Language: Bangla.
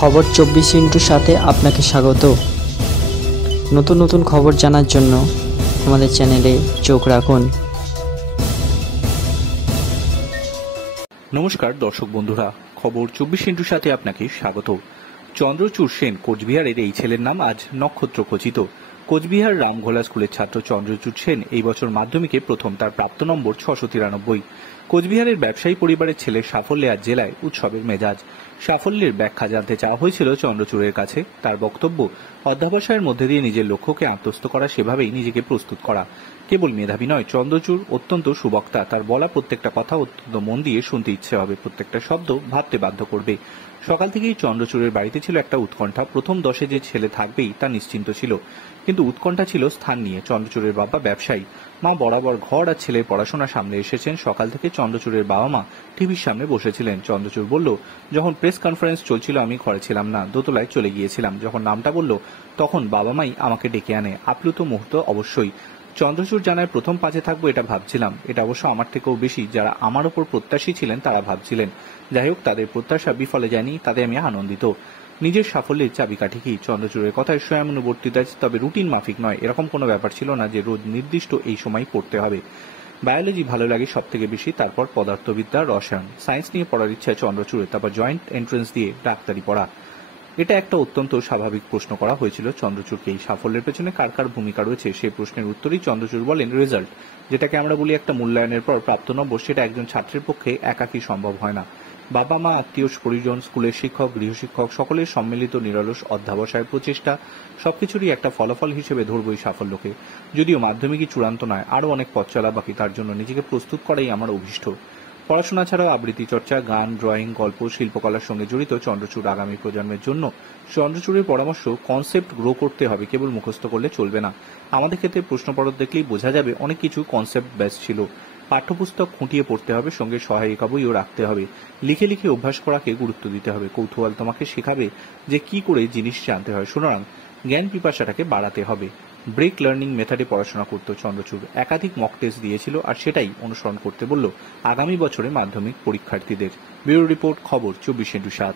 খবর 24 সাথে আপনাকে স্বাগত। নতুন নতুন খবর জানার জন্য আমাদের চ্যানেলে চোখ রাখুন। নমস্কার দর্শক বন্ধুরা, খবর 24 সাথে আপনাকে স্বাগত। চন্দ্রচূড় সেন কোচবিহারের এই ছেলের নাম আজ নক্ষত্র খচিত। কোচবিহার রামঘোলা স্কুলের ছাত্র চন্দ্রচূড় সেন এই বছর মাধ্যমিকে প্রথম, তার প্রাপ্ত নম্বর 693। কোচবিহারের ব্যবসায়ী পরিবারের ছেলের সাফল্যে আজ জেলায় উৎসবের মেজাজ। সাফল্যের ব্যাখ্যা জানতে চাওয়া হয়েছিল চন্দ্রচূড়ের কাছে। তার বক্তব্য, অধ্যাবসায়ের মধ্যে দিয়ে নিজের লক্ষ্যকে আত্মস্থ করা, সেভাবেই নিজেকে প্রস্তুত করা। কেবল মেধাবী নয়, চন্দ্রচূড় অত্যন্ত সুবক্তা। তার বলা প্রত্যেকটা কথা অত্যন্ত মন দিয়ে শুনতে ইচ্ছে হবে, প্রত্যেকটা শব্দ ভাবতে বাধ্য করবে। সকাল থেকেই চন্দ্রচূড়ের বাড়িতে ছিল একটা উৎকণ্ঠা। প্রথম 10-এ যে ছেলে থাকবেই তা নিশ্চিন্ত ছিল, কিন্তু উৎকণ্ঠা ছিল স্থান নিয়ে। চন্দ্রচূড়ের বাবা ব্যবসায়ী, মা বরাবর ঘর আর ছেলের পড়াশোনা সামনে এসেছেন। সকাল থেকে চন্দ্রচূড়ের বাবা মা টিভির সামনে বসেছিলেন। চন্দ্রচূড় বলল, যখন প্রেস কনফারেন্স চলছিল আমি ঘরে ছিলাম না, দোতলায় চলে গিয়েছিলাম। যখন নামটা বলল তখন বাবা মাই আমাকে ডেকে আনে। আপ্লুত মুহূর্ত অবশ্যই। চন্দ্রচূড় জানায়, প্রথম 5-এ থাকবো এটা ভাবছিলাম। এটা অবশ্য আমার থেকেও বেশি যারা আমার ওপর প্রত্যাশী ছিলেন তারা ভাবছিলেন। যাই হোক, তাদের প্রত্যাশা বিফলে যায়নি, তাতে আমি আনন্দিত। নিজের সাফল্যের চাবিকাঠি কি? চন্দ্রচূড়ের কথায় স্বয়ংনুবর্তিতা, তবে রুটিন মাফিক নয়। এরকম কোনো ব্যাপার ছিল না যে রোজ নির্দিষ্ট এই সময় পড়তে হবে। বায়োলজি ভালো লাগে সব থেকে বেশি, তারপর পদার্থবিদ্যা, রসায়ন, সায়েন্স নিয়ে পড়ার ইচ্ছা চন্দ্রচূড়ের, তারপর জয়েন্ট এন্ট্রেন্স দিয়ে ডাক্তারি পড়া। এটা একটা অত্যন্ত স্বাভাবিক প্রশ্ন করা হয়েছিল চন্দ্রচূড়কে। এই সাফল্যের পেছনে কার কার ভূমিকা রয়েছে সেই প্রশ্নের উত্তরেই চন্দ্রচূড় বলেন, রেজাল্ট, যেটাকে আমরা বলি একটা মূল্যায়নের পর প্রাপ্ত নম্বর, সেটা একজন ছাত্রের পক্ষে একাকী সম্ভব হয় না। বাবা মা, আত্মীয় পরিজন, স্কুলের শিক্ষক, গৃহশিক্ষক, সকলের সম্মিলিত নিরলস অধ্যাবসায়ের প্রচেষ্টা, সবকিছুরই একটা ফলাফল হিসেবে ধরব এই সাফল্যকে। যদিও মাধ্যমিকই চূড়ান্ত নয়, আরও অনেক পথ চলা বাকি, তার জন্য নিজেকে প্রস্তুত করাই আমার অভীষ্ট। পড়াশোনা ছাড়াও আবৃত্তি চর্চা, গান, ড্রয়িং, গল্প, শিল্পকলার সঙ্গে জড়িত চন্দ্রচূড় আগামী প্রজন্মের জন্য। চন্দ্রচূড়ের পরামর্শ, কনসেপ্ট গ্রো করতে হবে, কেবল মুখস্থ করলে চলবে না। আমাদের ক্ষেত্রে প্রশ্নপত্র দেখলেই বোঝা যাবে অনেক কিছু কনসেপ্ট বেস ছিল। পাঠ্যপুস্তক খুঁটিয়ে পড়তে হবে, সঙ্গে সহায়িকা বইও রাখতে হবে। লিখে লিখে অভ্যাস করাকে গুরুত্ব দিতে হবে। কৌতূহল তোমাকে শেখাবে যে কি করে জিনিস জানতে হয়। সুতরাং জ্ঞান পিপাসাটাকে বাড়াতে হবে। ব্রেক লার্নিং মেথডে পড়াশোনা করত চন্দ্রচূড়। একাধিক মক টেস্ট দিয়েছিল আর সেটাই অনুসরণ করতে বলল আগামী বছরে মাধ্যমিক পরীক্ষার্থীদের। ব্যুরো রিপোর্ট, খবর 24/7।